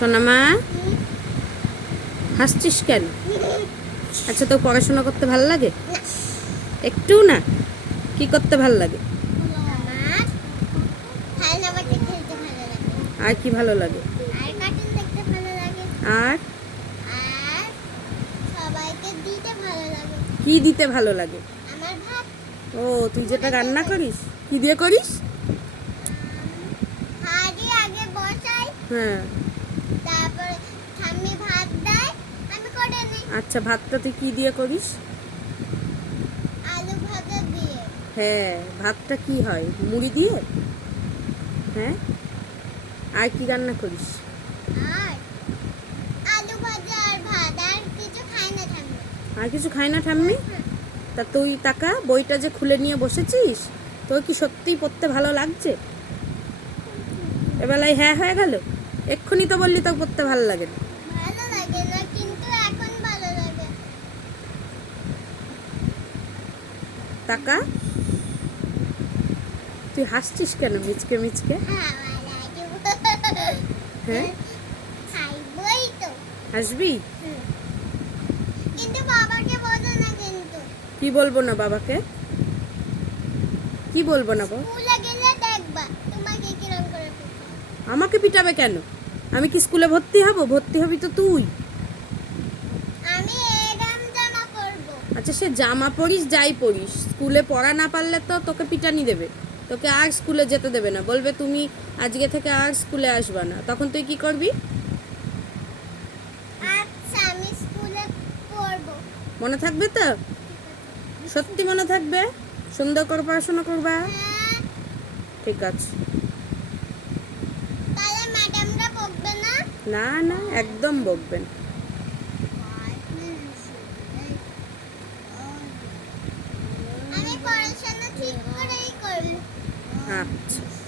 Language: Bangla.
সোনামা হাসছিস কেন? আচ্ছা তো পড়াশোনা করতে ভালো লাগে? একটু না কি করতে ভালো লাগে? আর কি ভালো লাগে? আর? কি দিতে ভালো লাগে? ও তুই যেটা রান্না করিস কি দিয়ে করিস? হ্যাঁ। তারপরে ঠাম্মি ভাত দেয় আমি করে নিই। আচ্ছা ভাতটা তুই কি দিয়ে করিস? আলু ভাজা দিয়ে। হ্যাঁ ভাতটা কি হয়? মুড়ি দিয়ে? হ্যাঁ? আর কি রান্না করিস? আর আলু ভাজা আর ভাত আর কিছু খাই না ঠাম্মি। আর কিছু খায় না ঠাম্মি? তা তুই টাকা বইটা যে খুলে নিয়ে বসেছিস তোর কি সত্যিই পড়তে ভালো লাগছে? এবেলায় হ্যাঁ হয়ে গেল? এক্ষুনি তো বললি তো পড়তে ভালো লাগে না। ভালো লাগে না কিন্তু এখন ভালো লাগে। টাকা তুই হাসছিস কেন মিচকে মিচকে? হ্যাঁ হ্যাঁ? হাসবি? কিন্তু বাবাকে বলো না কিন্তু। কি বলব না বাবাকে? কি বলব না বাবা? স্কুলে গেলে দেখবা তোমাকে কিরম করে আমাকে পিটাবে কেন? আমি কি স্কুলে ভর্তি হব? ভর্তি হবি তো তুই। আমি এরম জামা পরবো। আচ্ছা সে জামা পরিস যাই পরিস। স্কুলে পড়া না পারলে তো তোকে পিটানি দেবে। তোকে আর স্কুলে যেতে দেবে না। বলবে তুমি আজকে থেকে আর স্কুলে আসবা না। তখন তুই কি করবি? আচ্ছা আমি স্কুলে পড়ব। মনে থাকবে তো? সত্যি মনে থাকবে? সুন্দর করে পড়াশোনা করবা? হ্যাঁ। ঠিক আছে। তাহলে ম্যাডামরা না? না না একদম বকবেন আমি পড়াশোনা ঠিক করেই করব। আচ্ছা।